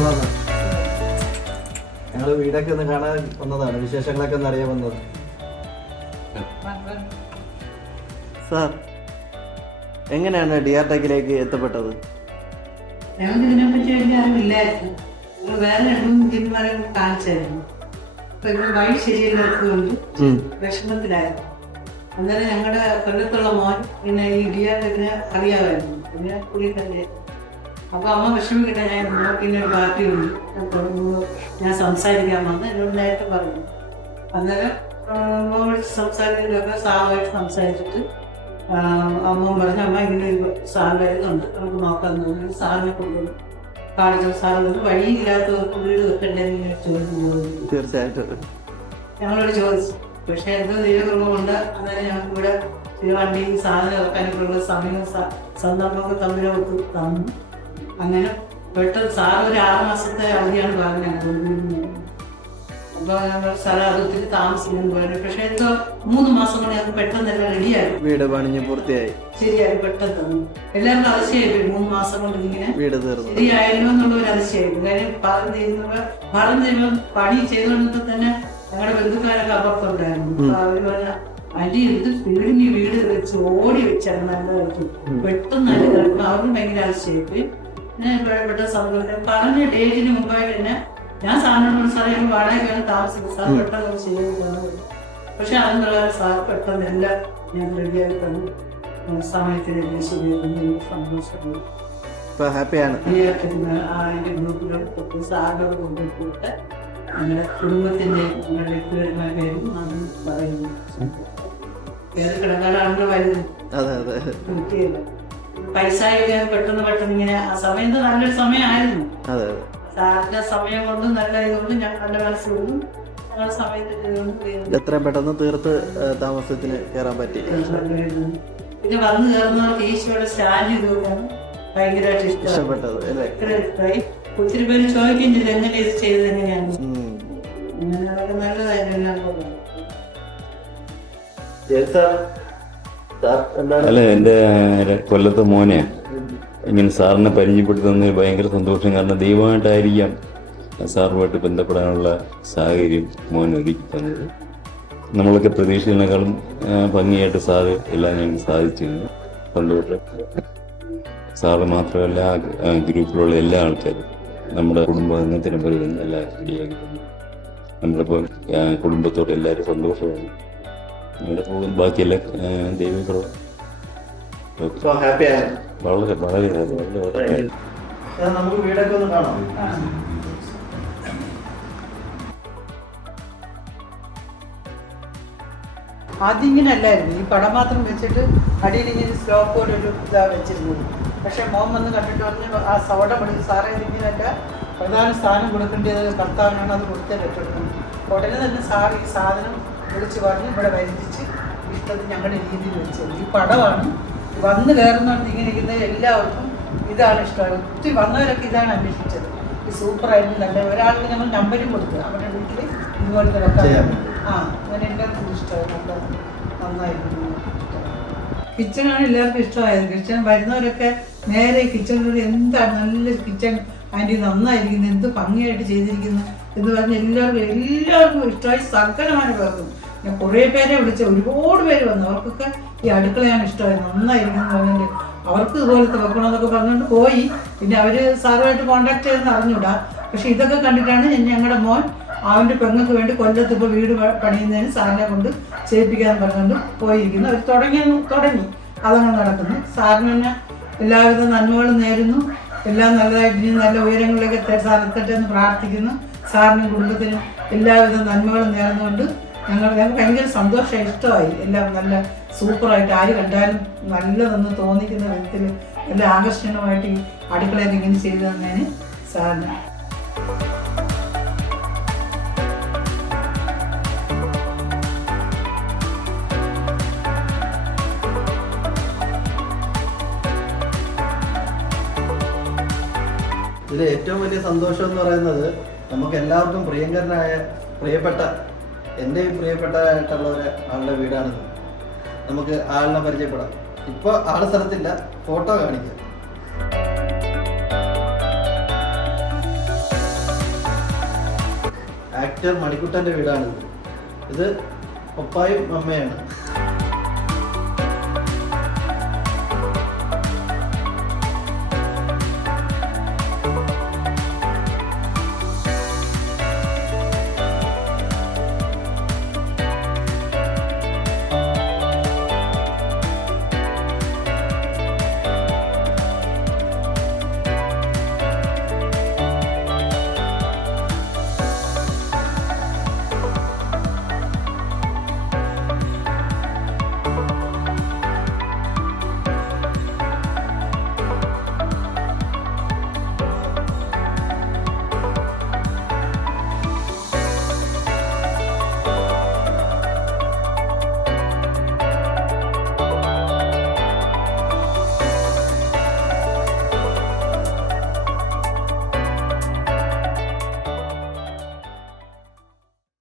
വന്നതാണ്. ഞങ്ങൾ വീടൊക്കെ ഒന്ന് കാണാൻ വന്നതാണ്, വിശേഷങ്ങളൊക്കെ ഒന്ന് അറിയാൻ വന്നത്. സാർ, എങ്ങനെയാണ് ഡിആർ ടെക്കിലേക്ക് എത്തപ്പെട്ടത്? ഞങ്ങൾക്ക് ഇതിനെപ്പറ്റി വലിയ അറിവില്ലായിരുന്നു. വേറെ രണ്ടും ജിന്മാരെ കാണിച്ചായിരുന്നു. അപ്പൊ ഇവിടെ വഴി ശരിയല്ലാത്തതുകൊണ്ട് വിഷമത്തിലായിരുന്നു. അന്നേരം ഞങ്ങളുടെ കൊല്ലത്തുള്ള മോൻ പിന്നെ ഈ ഡിആർ ടെക്കിനെ അറിയാമായിരുന്നു. പിന്നെ പുള്ളിക്കല്ലേ അപ്പൊ അമ്മ വിഷമിക്കട്ടെ, ഞാൻ പിന്നെ ഒരു പാർട്ടിയുണ്ട് ഞാൻ സംസാരിക്കാൻ വന്ന് എന്നോട് നേരത്തെ പറഞ്ഞു. അന്നേരം സംസാരിക്കുന്നതൊക്കെ സാറുമായിട്ട് സംസാരിച്ചിട്ട് അമ്മ പറഞ്ഞു, അമ്മ ഇങ്ങനെ ഒരു സാർ വരുന്നുണ്ട്, നമുക്ക് നോക്കാൻ തോന്നി. സാറിനെ കൊണ്ടുവന്നു കാണിച്ചു. സാറിന് വഴിയില്ലാത്തവർക്ക് വീട് വെക്കണ്ടെന്ന് ചോദിച്ചു. തീർച്ചയായിട്ടും ഞങ്ങളോട് ചോദിച്ചു. പക്ഷെ എന്തോ ദൈവകൃപമുണ്ട്, അന്നേരം ഞങ്ങൾക്ക് ഇവിടെ വണ്ടി സാധനം വെക്കാനൊക്കെ ഉള്ള സമയവും സന്ദർഭമൊക്കെ തമ്മിലൊക്കെ തന്നു. അങ്ങനെ പെട്ടെന്ന് സാറ് ഒരു 6 മാസത്തെ അവധിയാണ് പറഞ്ഞത്. അപ്പൊ ഞങ്ങൾ സാറ് അത് ഒത്തിരി താമസിക്കാൻ പോയത്. പക്ഷെ എന്തോ 3 മാസം കൊണ്ട് ഞങ്ങൾക്ക് പെട്ടെന്ന് എല്ലാം റെഡിയായി, വീട് പണിഞ്ഞ് പൂർത്തിയായി. ശരിയായി പെട്ടെന്ന് എല്ലാവർക്കും അതിശയായി. 3 മാസം കൊണ്ട് ഇങ്ങനെ വീട് തീർന്നു ശരിയായല്ലോ എന്നുള്ള ഒരു അതിശയായിരുന്നു. കാര്യം പറഞ്ഞു പണി ചെയ്തുകൊണ്ടപ്പോൾ തന്നെ ഞങ്ങളുടെ ബന്ധുക്കാരൊക്കെ അപ്പുറത്തുണ്ടായിരുന്നു. അപ്പൊ അവര് പറഞ്ഞ അടി എടുത്ത് വീടിന് വീട് വെച്ച് ഓടി വെച്ചാണ് നല്ലതായിട്ട് പെട്ടെന്ന് അടി കിടക്കും. അവർക്ക് ഭയങ്കര അതിശയായി. പിന്നെ പെട്ടെന്ന് സംഭവിക്കും പറഞ്ഞ ഡേറ്റിന് മുമ്പായിട്ട് തന്നെ ഞാൻ സാറിനോട് സാറേ ഞങ്ങൾ വാടകയ്ക്കാണ് താമസിക്കുന്നത്, സാർ പെട്ടെന്ന് ചെയ്യുന്നതാണ്. പക്ഷെ അതെന്നുള്ള സാർ പെട്ടെന്ന് എല്ലാം ഞാൻ റെഡിയാക്കി തന്നു. സമയത്തിന് ശരിയായിരുന്നു. സന്തോഷമായി. ഹാപ്പിയാണ്. അതിന്റെ ഗ്രൂപ്പിലോട്ട് സാറിനോട് കൊണ്ടുപോയിട്ട് അങ്ങനെ കുടുംബത്തിന്റെ വ്യക്തിപരമായ പേരും നന്ദി പറയുന്നു. ഏത് കിടക്കാടാണല്ലോ വരുന്നത്. പൈസ പെട്ടെന്ന് ഇങ്ങനെ ആ സമയത്ത് നല്ലൊരു സമയമായിരുന്നു. സാറിന്റെ സമയം കൊണ്ട് നല്ല ഇതുകൊണ്ട് ഞങ്ങളുടെ മനസ്സിലും ഞങ്ങളുടെ സമയത്ത് എത്രയും പെട്ടെന്ന് തീർത്ത് താമസത്തിന് കയറാൻ പറ്റി. പിന്നെ വന്നു കയറുന്നവർക്ക് ഈശോയുടെ സ്റ്റാൻഡ് ചെയ്തുകൊണ്ടാണ് ഭയങ്കരമായിട്ട് ഇഷ്ടപ്പെട്ടത്. ഇഷ്ടമായി. ഒത്തിരി പേര് ചോദിക്കും ചെയ്ത് എങ്ങനെ ഇത് ചെയ്തത് എങ്ങനെയാണ്. നല്ലതായിരുന്നു. അല്ല, എൻ്റെ കൊല്ലത്തെ മോനെ ഇങ്ങനെ സാറിനെ പരിചയപ്പെടുത്തുന്നതിൽ ഭയങ്കര സന്തോഷം. കാരണം ദൈവമായിട്ടായിരിക്കാം സാറുമായിട്ട് ബന്ധപ്പെടാനുള്ള സാഹചര്യം മോൻ ഒരുക്കി തന്നത്. നമ്മളൊക്കെ പ്രതീക്ഷിക്കുന്നതിനേക്കാളും ഭംഗിയായിട്ട് സാറ് എല്ലാം ഞങ്ങൾക്ക് സാധിച്ചിരുന്നു. സന്തോഷം. സാറ് മാത്രമല്ല, ഗ്രൂപ്പിലുള്ള എല്ലാ ആൾക്കാരും നമ്മുടെ കുടുംബാംഗത്തിനും പറയുന്ന എല്ലാം റെഡിയാക്കി തന്നു. നമ്മളിപ്പോൾ കുടുംബത്തോട് എല്ലാവരും സന്തോഷമാണ്. അങ്ങനെ പോകും. ബാക്കിയെല്ലാം ദൈവങ്ങളോ വളരെ വളരെ വളരെ നമുക്ക് വീടൊക്കെ ഒന്ന് കാണാം. ആദ്യം ഇങ്ങനെ അല്ലായിരുന്നു. ഈ പടം മാത്രം വെച്ചിട്ട് അടിയിൽ ഇങ്ങനെ സ്ലോപ്പ് പോലെ ഒരു ഇതാ വെച്ചിരുന്നത്. പക്ഷെ മോൻ വന്ന് കണ്ടിട്ട് പറഞ്ഞ് ആ സവടം എടുത്ത് സാറേ ഇതിങ്ങനല്ല, പ്രധാന സ്ഥാനം കൊടുക്കേണ്ടത് കർത്താവിനാണ്, അത് കൊടുത്തേ പറ്റുള്ളൂ. ഉടനെ തന്നെ സാർ ഈ സാധനം വിളിച്ച് പറഞ്ഞ് ഇവിടെ വരുത്തിച്ച് ഇഷ്ടത്തിൽ ഞങ്ങളുടെ രീതിയിൽ വെച്ചത്. ഈ പടമാണ് വന്ന് കയറുന്നതുകൊണ്ട് ഇങ്ങനെ ഇരിക്കുന്നത് എല്ലാവർക്കും ഇതാണ് ഇഷ്ടമാണ്. ഒത്തിരി വന്നവരൊക്കെ ഇതാണ് അന്വേഷിച്ചത്. ഈ സൂപ്പറായിരുന്നു. നല്ല ഒരാൾക്ക് ഞങ്ങൾ നമ്പരും കൊടുത്തു അവരുടെ വീട്ടിൽ ഇതുപോലത്തെ വെക്കാൻ. അങ്ങനെ എല്ലാവർക്കും ഇഷ്ടമായി. നന്നായിരുന്നു. കിച്ചണാണ് എല്ലാവർക്കും ഇഷ്ടമായത്. കിച്ചൺ വരുന്നവരൊക്കെ നേരെ കിച്ചണിലൂടെ എന്താണ് നല്ല കിച്ചൺ ആൻറ്റി നന്നായിരിക്കുന്നു, എന്ത് ഭംഗിയായിട്ട് ചെയ്തിരിക്കുന്നു എന്ന് പറഞ്ഞ് എല്ലാവർക്കും ഇഷ്ടമായി. സകലമാണ് പേർക്കും. ഞാൻ കുറേ പേരെ വിളിച്ച ഒരുപാട് പേര് വന്നു. അവർക്കൊക്കെ ഈ അടുക്കളയാണ് ഇഷ്ടമായി, നന്നായിരിക്കുന്നു പറഞ്ഞിട്ട് അവർക്ക് ഇതുപോലത്തെ വെക്കണമെന്നൊക്കെ പറഞ്ഞുകൊണ്ട് പോയി. പിന്നെ അവർ സാറുമായിട്ട് കോണ്ടാക്ട് ചെയ്തെന്ന് അറിഞ്ഞൂടാ. പക്ഷെ ഇതൊക്കെ കണ്ടിട്ടാണ് ഞങ്ങളുടെ മോൻ അവൻ്റെ പെങ്ങൾക്ക് വേണ്ടി കൊല്ലത്ത് ഇപ്പോൾ വീട് പണിയുന്നതിന് സാറിനെ കൊണ്ട് ചെയ്യിപ്പിക്കാന്ന് പറഞ്ഞുകൊണ്ട് പോയിരിക്കുന്നു. അവർ തുടങ്ങി അതങ്ങനെ നടക്കുന്നു. സാറിന് തന്നെ എല്ലാവിധ നന്മകളും നേരുന്നു. എല്ലാം നല്ലതായിട്ട് ഇനി നല്ല ഉയരങ്ങളിലേക്ക് സാറെത്തട്ടെ എന്ന് പ്രാർത്ഥിക്കുന്നു. സാറിനും കുടുംബത്തിനും എല്ലാവിധ നന്മകളും നേർന്നുകൊണ്ട് ഞങ്ങൾക്ക് ഭയങ്കര സന്തോഷമായി, ഇഷ്ടമായി. എല്ലാം നല്ല സൂപ്പറായിട്ട് ആര് കണ്ടാലും നല്ലതെന്ന് തോന്നിക്കുന്ന വിധത്തിൽ നല്ല ആകർഷണമായിട്ട് ഈ അടുക്കളയൊക്കെ ഇങ്ങനെ ചെയ്തു തന്നതിന് സാറിന് ഇതിൽ ഏറ്റവും വലിയ സന്തോഷം എന്ന് പറയുന്നത് നമുക്ക് എല്ലാവർക്കും പ്രിയപ്പെട്ട എൻ്റെ പ്രിയപ്പെട്ടതായിട്ടുള്ള ആളുടെ വീടാണിത്. നമുക്ക് ആളിനെ പരിചയപ്പെടാം. ഇപ്പോൾ ആള് സ്ഥലത്തില്ല, ഫോട്ടോ കാണിക്കാം. ആക്ടർ മണിക്കുട്ടൻ്റെ വീടാണിത്. ഇത് പപ്പായും അമ്മയാണ്.